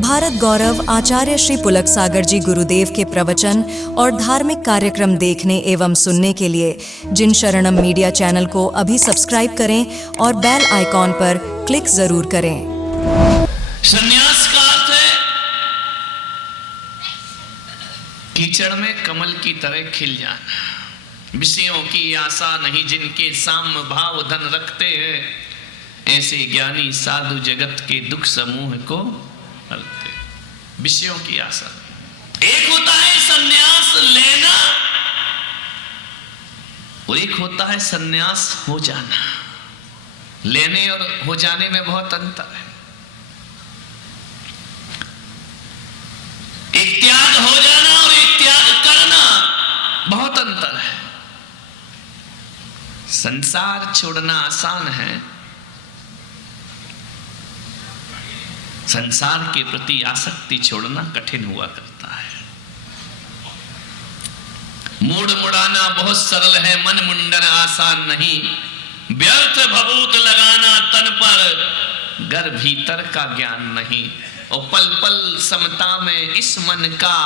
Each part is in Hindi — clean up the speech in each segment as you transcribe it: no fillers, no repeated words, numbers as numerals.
भारत गौरव आचार्य श्री पुलक सागर जी गुरुदेव के प्रवचन और धार्मिक कार्यक्रम देखने एवं सुनने के लिए जिन शरणम मीडिया चैनल को अभी सब्सक्राइब करें और बेल आइकॉन पर क्लिक जरूर करें। संन्यास का अर्थ है कीचड़ में कमल की तरह खिल जाना। विषयों की आशा नहीं जिनके साम्य भाव धन रखते हैं, ऐसे ज्ञानी साधु जगत के दुख समूह को हरते। विषयों की आशा। एक होता है संन्यास लेना और एक होता है संन्यास हो जाना। लेने और हो जाने में बहुत अंतर है। एक त्याग हो जाना और एक त्याग करना बहुत अंतर है। संसार छोड़ना आसान है, संसार के प्रति आसक्ति छोड़ना कठिन हुआ करता है। मूड मुड़ाना बहुत सरल है, मन मुंडन आसान नहीं। व्यर्थ भभूत लगाना तन पर, घर भीतर का ज्ञान नहीं। और पल पल समता में इस मन का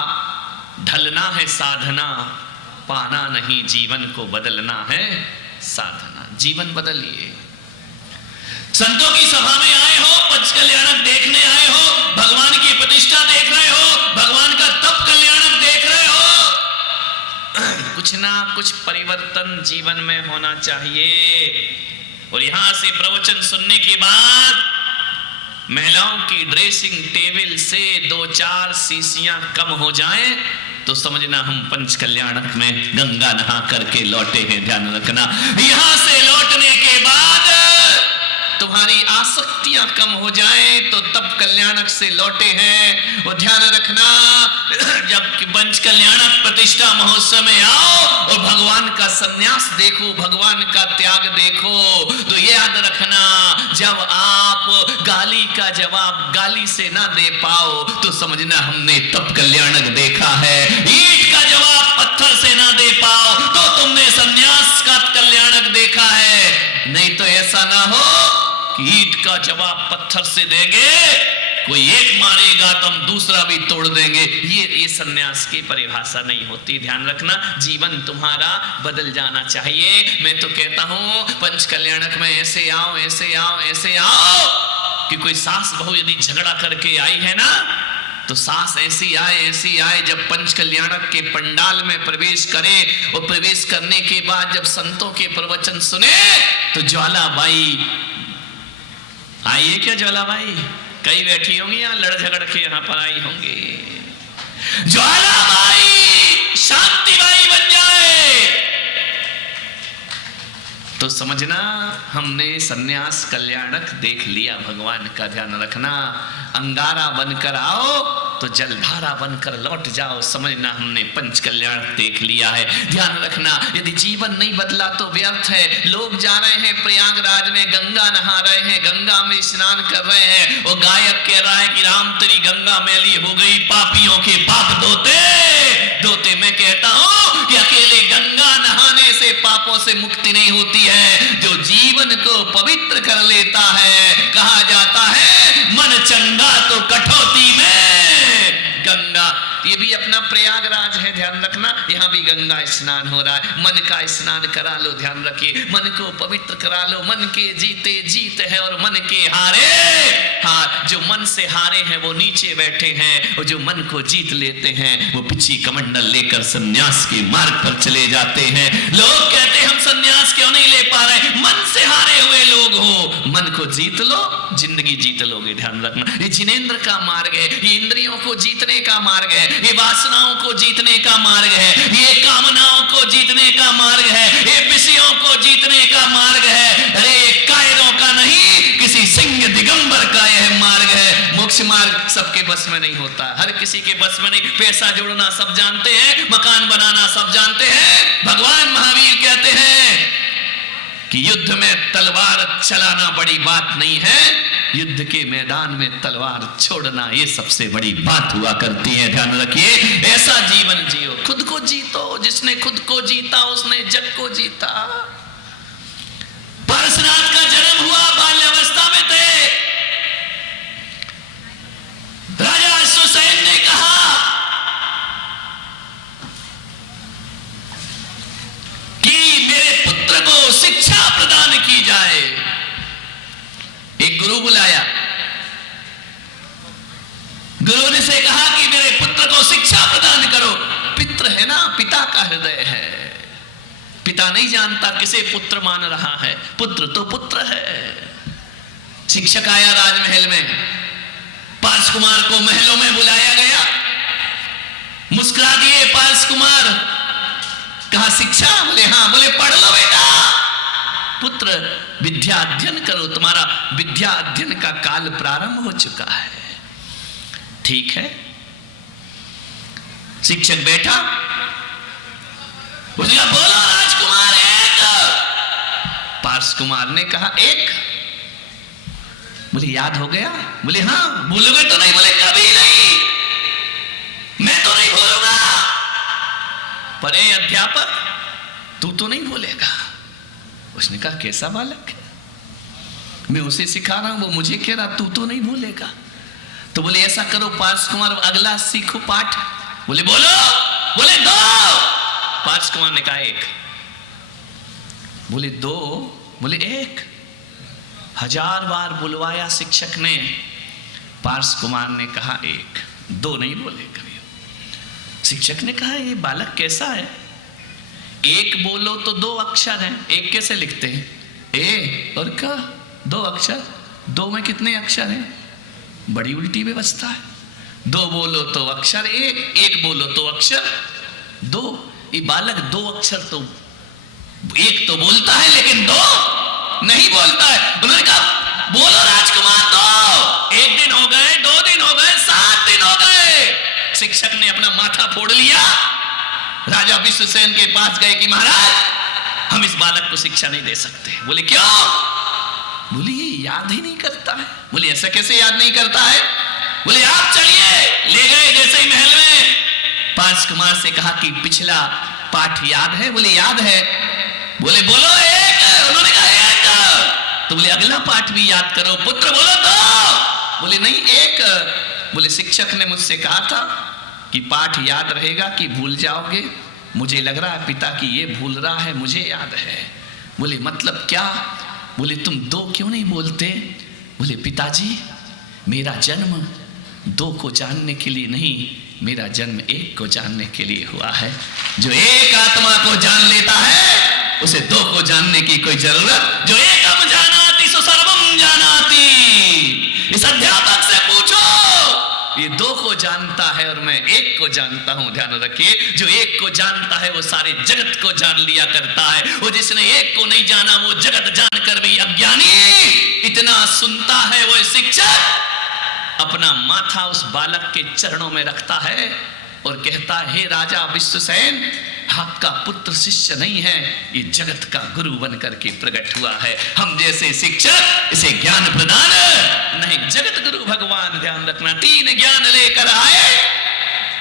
ढलना है साधना। पाना नहीं जीवन को बदलना है साधना। जीवन बदलिए। संतों की सभा में आए हो, पंच कल्याणक देखने आए हो, भगवान की प्रतिष्ठा देख रहे हो, भगवान का तप कल्याणक देख रहे हो। कुछ ना कुछ परिवर्तन जीवन में होना चाहिए। और यहां से प्रवचन सुनने के बाद महिलाओं की ड्रेसिंग टेबल से 2-4 शीशियां कम हो जाएं तो समझना हम पंच कल्याणक में गंगा नहा करके लौटे हैं। ध्यान रखना, यहां से लौटने के बाद तुम्हारी आसक्तियां कम हो जाएं तो तब कल्याणक से लौटे हैं। और ध्यान रखना, जब पंच कल्याणक प्रतिष्ठा महोत्सव में आओ और भगवान का संन्यास देखो, भगवान का त्याग देखो, तो ये याद रखना, जब आप गाली का जवाब गाली से ना दे पाओ तो समझना हमने तप कल्याणक देखा है। ईंट का जवाब पत्थर से ना दे पाओ तो तुमने संन्यास का कल्याणक देखा है। नहीं तो ऐसा ना हो कि ईंट का जवाब पत्थर से देंगे, कोई एक मारेगा तो हम दूसरा भी तोड़ देंगे। ये संन्यास की परिभाषा नहीं होती। ध्यान रखना, जीवन तुम्हारा बदल जाना चाहिए। मैं तो कहता हूं पंच कल्याणक में ऐसे आओ, ऐसे आओ, ऐसे आओ कि कोई सास बहू यदि झगड़ा करके आई है ना, तो सास ऐसी आए जब पंच कल्याणक के पंडाल में प्रवेश करे और प्रवेश करने के बाद जब संतों के प्रवचन सुने तो ज्वालाबाई आइए। क्या ज्वालाबाई कई बैठी होंगी, यहां लड़ झगड़ के यहां पर आई होंगी। ज्वालाबाई शांतिबाई बन जाए तो समझना हमने संन्यास कल्याणक देख लिया। भगवान का ध्यान रखना, अंगारा बनकर आओ तो जलधारा बनकर लौट जाओ, समझना हमने पंच कल्याणक देख लिया है। ध्यान रखना, यदि जीवन नहीं बदला तो व्यर्थ है। लोग जा रहे हैं प्रयागराज में, गंगा नहा रहे हैं, गंगा में स्नान कर रहे हैं और गायक कह रहा है कि राम तेरी गंगा मैली हो गई, पापियों के पाप धोते धोते। मैं कहता हूं कि अकेले गंगा नहाने से पापों से मुक्ति नहीं होती है, जो जीवन को पवित्र कर लेता है। कहा जाता है मन चंगा तो कठौती में गंगा। ये भी अपना प्रयागराज है, ध्यान रखना, यहाँ भी गंगा स्नान हो रहा है। मन का स्नान करा लो, ध्यान रखिए, मन को पवित्र करा लो। मन के जीते जीत है और मन के हारे हार। जो मन से हारे हैं वो नीचे बैठे हैं और जो मन को जीत लेते हैं वो पिछी कमंडल लेकर संन्यास के मार्ग पर चले जाते हैं। लोग कहते हैं हम संन्यास क्यों नहीं ले पा रहे? मन से हारे हुए लोग हो, मन को जीत लो, जिंदगी जीत लोगे। ध्यान रखना, ये जिनेंद्र का मार्ग है, ये इंद्रियों को जीतने का मार्ग है, ये वासनाओं को जीतने का मार्ग है, ये कामनाओं को जीतने का मार्ग है, ये विषयों को जीतने का मार्ग है। अरे कायरों का नहीं, किसी सिंह दिगंबर का यह मार्ग है। मोक्ष मार्ग सबके बस में नहीं होता, हर किसी के बस में नहीं। पैसा जोड़ना सब जानते हैं, मकान बनाना सब जानते हैं। भगवान महावीर कहते हैं कि युद्ध में तलवार चलाना बड़ी बात नहीं है, युद्ध के मैदान में तलवार छोड़ना ये सबसे बड़ी बात हुआ करती है। ध्यान रखिए, ऐसा जीवन जियो, खुद को जीतो। जिसने खुद को जीता उसने जग को जीता। परशुराम का जन्म हुआ बाल्यावस्था में थे। राजा पिता का हृदय है। पिता नहीं जानता किसे पुत्र मान रहा है, पुत्र तो पुत्र है। शिक्षक आया राजमहल में, पार्स कुमार को महलों में बुलाया गया। मुस्कुरा दिए पार्स कुमार, कहा शिक्षा? बोले हाँ। बोले पढ़ लो बेटा, पुत्र विद्या अध्ययन करो, तुम्हारा विद्या अध्ययन का काल प्रारंभ हो चुका है। ठीक है। शिक्षक बैठा, उसने कहा बोलो राजकुमार एक। पार्स कुमार ने कहा एक। बोले याद हो गया? बोले हाँ। भूलोगे तो नहीं? बोले कभी नहीं, मैं तो नहीं भूलूंगा। पर ए अध्यापक, तू तो नहीं भूलेगा। उसने कहा कैसा बालक है, मैं उसे सिखा रहा हूं, वो मुझे कह रहा तू तो नहीं भूलेगा। तो बोले ऐसा करो पार्स कुमार, अगला सीखो पाठ। बोले बोलो। बोले दो। पार्स कुमार ने कहा एक। बोले दो। बोले एक। 1000 बार बुलवाया शिक्षक ने, पार्स कुमार ने कहा एक। दो नहीं बोले कभी। शिक्षक ने कहा ये बालक कैसा है, एक बोलो तो 2 अक्षर हैं, एक कैसे लिखते हैं? ए और का 2 अक्षर, 2 में कितने अक्षर हैं? बड़ी उल्टी व्यवस्था है। 2 बोलो तो अक्षर एक, एक बोलो तो अक्षर 2। ये बालक 2 अक्षर तो, एक तो बोलता है लेकिन 2 नहीं बोलता है। उन्होंने कहा बोलो राजकुमार 2। 1 दिन हो गए, 2 दिन हो गए, 7 दिन हो गए। शिक्षक ने अपना माथा फोड़ लिया, राजा विश्वसेन के पास गए कि महाराज हम इस बालक को शिक्षा नहीं दे सकते। बोले क्यों? बोले ये याद ही नहीं करता है। बोले ऐसा कैसे याद नहीं करता है? बोले आप चलिए। ले गए जैसे ही महल में, पार्स कुमार से कहा कि पिछला पाठ याद है? बोले याद है। बोले बोलो एक। उन्होंने कहा एक। तो बोले अगला पाठ भी याद करो, पुत्र बोलो 2। बोले नहीं एक। बोले शिक्षक ने मुझसे कहा था कि पाठ याद रहेगा कि भूल जाओगे। मुझे लग रहा है पिता कि ये भूल रहा है, मुझे याद है। बोले मतलब क्या? बोले तुम 2 क्यों नहीं बोलते? बोले पिताजी मेरा जन्म 2 को जानने के लिए नहीं, मेरा जन्म 1 को जानने के लिए हुआ है। जो एक आत्मा को जान लेता है उसे 2 को जानने की कोई जरूरत। जो एकम जानाति सो सर्वम जानाति। इस अध्यापक से पूछो, ये 2 को जानता है और मैं 1 को जानता हूं। ध्यान रखिए, जो 1 को जानता है वो सारे जगत को जान लिया करता है। वो जिसने 1 को नहीं जाना वो जगत जानकर भी अज्ञानी। इतना सुनता है वो शिक्षक, अपना माथा उस बालक के चरणों में रखता है और कहता है हे राजा विश्वसेन, आपका पुत्र शिष्य नहीं है, ये जगत का गुरु बनकर के प्रकट हुआ है। हम जैसे शिक्षक इसे ज्ञान प्रदान नहीं, जगत गुरु भगवान। ध्यान रखना, 3 ज्ञान लेकर आए,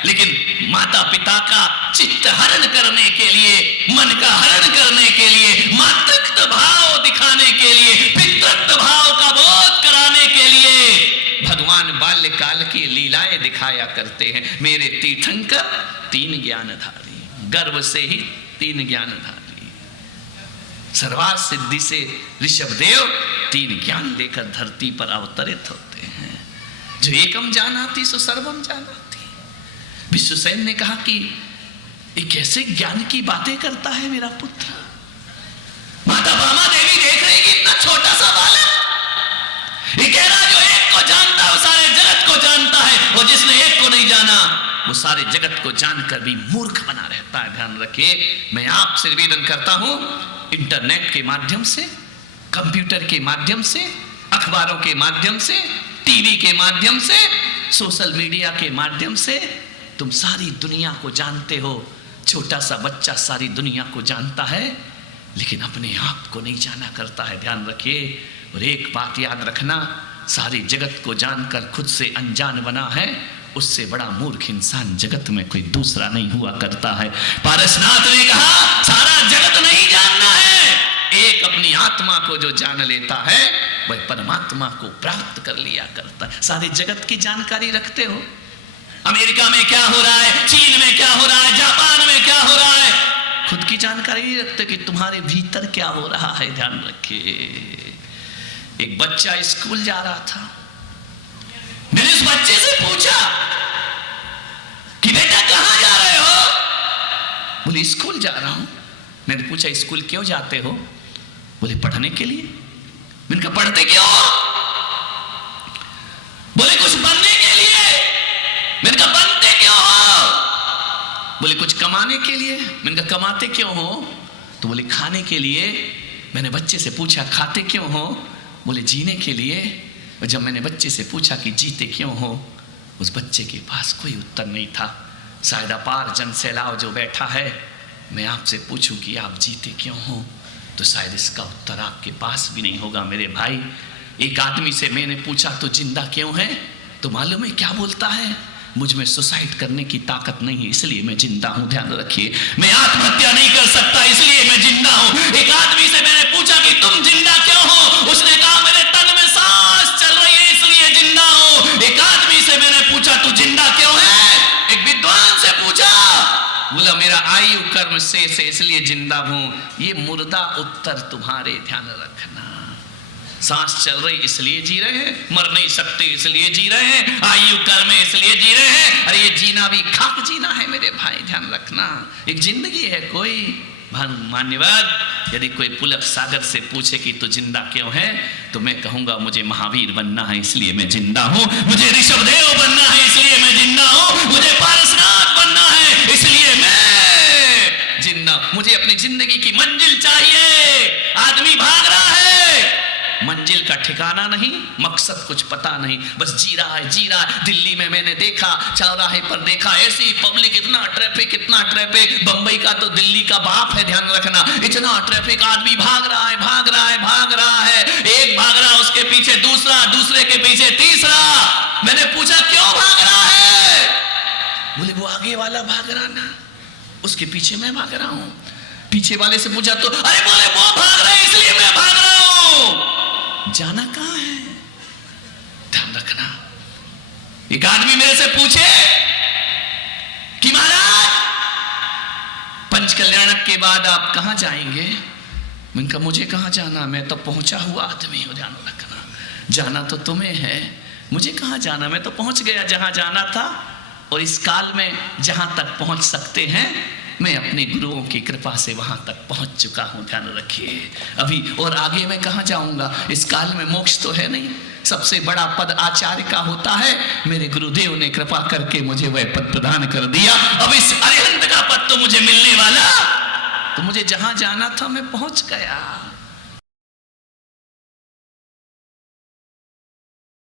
लेकिन माता पिता का चित्त हरण करने के लिए, मन का हरण करने के लिए, मातृत्व भाव दिखाने के लिए, पितृत्व भाव का बोध कराने के लिए भगवान बाल्यकाल की लीलाएं दिखाया करते हैं। मेरे तीर्थंकर 3 ज्ञानधारी, गर्भ से ही 3 ज्ञानधारी। सर्वार्थ सिद्धि से ऋषभदेव 3 ज्ञान लेकर धरती पर अवतरित होते हैं। जो एकम जानाति सो सर्वम जानाति। विश्वसेन ने कहा कि ये कैसे ज्ञान की बातें करता है मेरा पुत्र। माता भामा देवी देख रही कि इतना छोटा सा बालक, ये कह रहा जो 1 को जानता है वो सारे जगत को जानता है, और जिसने 1 को नहीं जाना वो सारे जगत को जानकर भी मूर्ख बना रहता है। ध्यान रखिए, मैं आपसे निवेदन करता हूं, इंटरनेट के माध्यम से, कंप्यूटर के माध्यम से, अखबारों के माध्यम से, टीवी के माध्यम से, सोशल मीडिया के माध्यम से तुम सारी दुनिया को जानते हो। छोटा सा बच्चा सारी दुनिया को जानता है, लेकिन अपने आप को नहीं जाना करता है। ध्यान रखिए, और एक बात याद रखना, सारी जगत को जानकर खुद से अनजान बना है, उससे बड़ा मूर्ख इंसान जगत में कोई दूसरा नहीं हुआ करता है। पारसनाथ ने कहा सारा जगत नहीं जानना है, एक अपनी आत्मा को जो जान लेता है वह परमात्मा को प्राप्त कर लिया करता है। सारे जगत की जानकारी रखते हो, अमेरिका में क्या हो रहा है, चीन में क्या हो रहा है, जापान में क्या हो रहा है, खुद की जानकारी नहीं रखते कि तुम्हारे भीतर क्या हो रहा है। ध्यान रखिए, एक बच्चा स्कूल जा रहा था, मैंने उस बच्चे से पूछा कि बेटा कहां जा रहे हो? बोले स्कूल जा रहा हूं। मैंने पूछा स्कूल क्यों जाते हो? बोले पढ़ने के लिए। मैंने कहा पढ़ते क्यों? बोले कुछ बनने के लिए। मैंने कहा बनते क्यों हो? बोले कुछ कमाने के लिए। मैंने कहा कमाते क्यों हो? तो बोले खाने के लिए। मैंने बच्चे से पूछा खाते क्यों हो? बोले जीने के लिए। और जब मैंने बच्चे से पूछा कि जीते क्यों हो, उस बच्चे के पास कोई उत्तर नहीं था। शायद अपार जन सैलाब जो बैठा है, मैं आपसे पूछूं कि आप जीते क्यों हो, तो शायद इसका उत्तर आपके पास भी नहीं होगा मेरे भाई। एक आदमी से मैंने पूछा तो जिंदा क्यों है, तो मालूम है क्या बोलता है? मुझ में सुसाइड करने की ताकत नहीं है, इसलिए मैं जिंदा हूं। ध्यान रखिए, मैं आत्महत्या नहीं कर सकता, इसलिए मैं जिंदा हूं। एक आदमी से मैंने पूछा कि तुम जिंदा क्यों हो, उसने कहा मेरे तन में सांस चल रही है इसलिए जिंदा हूं। एक आदमी से मैंने पूछा तू जिंदा क्यों है? एक विद्वान से पूछा, बोला मेरा आयु कर्म शेष है इसलिए जिंदा हूं। ये मुर्दा उत्तर तुम्हारे, ध्यान रखना। सांस चल रही इसलिए जी रहे हैं, मर नहीं सकते इसलिए जी रहे हैं, आयु कर्म इसलिए जी रहे हैं। अरे ये जीना भी खाक जीना है मेरे भाई, ध्यान रखना। एक जिंदगी है कोई। मान्यवाद, यदि कोई पुलक सागर से पूछे कि तू जिंदा क्यों है, तो मैं कहूंगा मुझे महावीर बनना है इसलिए मैं जिंदा हूं, मुझे ऋषभदेव बनना है इसलिए मैं जिंदा हूं, मुझे पारसनाथ बनना है इसलिए मैं जिंदा। मुझे अपनी जिंदगी की मंजिल चाहिए। आदमी भाग रहा है, मंजिल का ठिकाना नहीं, मकसद कुछ पता नहीं, बस जी रहा है जी रहा है। दिल्ली में मैंने देखा, चौराहे पर देखा, ऐसी पब्लिक, इतना ट्रैफिक इतना ट्रैफिक। बंबई का तो दिल्ली का बाप है, ध्यान रखना। इतना ट्रैफिक, आदमी भाग रहा है भाग रहा है भाग रहा है। एक भाग रहा, उसके पीछे दूसरा, दूसरे के पीछे तीसरा। मैंने पूछा क्यों भाग रहा है? बोले वो आगे वाला भाग रहा ना, उसके पीछे मैं भाग रहा हूं। पीछे वाले से पूछा तो अरे बोले वो भाग रहे इसलिए मैं भाग रहा हूं। जाना कहां है, ध्यान रखना। एक आदमी मेरे से पूछे कि महाराज पंच कल्याणक के बाद आप कहां जाएंगे? मैंने कहा मुझे कहां जाना, मैं तो पहुंचा हुआ आदमी हूं। ध्यान रखना, जाना तो तुम्हें है, मुझे कहां जाना, मैं तो पहुंच गया जहां जाना था। और इस काल में जहां तक पहुंच सकते हैं, मैं अपने गुरुओं की कृपा से वहां तक पहुंच चुका हूं। ध्यान रखिए, अभी और आगे मैं कहां जाऊंगा? इस काल में मोक्ष तो है नहीं। सबसे बड़ा पद आचार्य का होता है। मेरे गुरुदेव ने कृपा करके मुझे वह पद प्रदान कर दिया। अब इस अरिहंत का पद तो मुझे मिलने वाला, तो मुझे जहां जाना था मैं पहुंच गया।